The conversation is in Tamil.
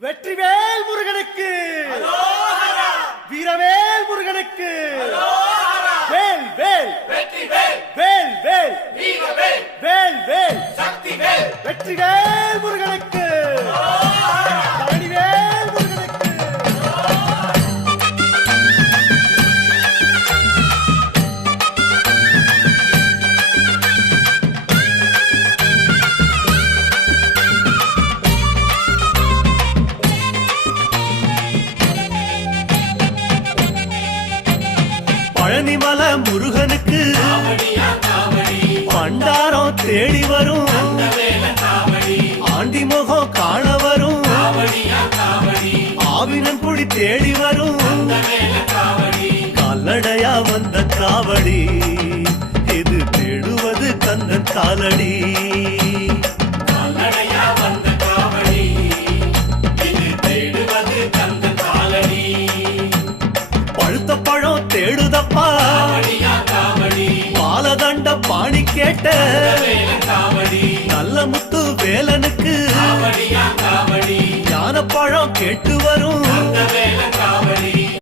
வெற்றிவேல் முருகனுக்கு, வீரவேல் முருகனுக்கு, வேல் வேல் வேல் வேல் வேல் வேல் வெற்றிவேல் முருகனுக்கு, பழனிவேல் முருகனுக்கு. பழனிமல முருகனுக்கு பண்டாரம் தேடி வரும், ஆண்டி முகம் காண வரும், ஆவினன் குடி தேடி வரும், கால்நடையா வந்த காவடி இது தேடுவது கந்தன் காலடி. பழுத்த பழம் தேடுதப்பா, பாலதண்ட பாணி கேட்ட நல்ல முத்து வேலனுக்கு ஞான பழம் கேட்டு வரும்,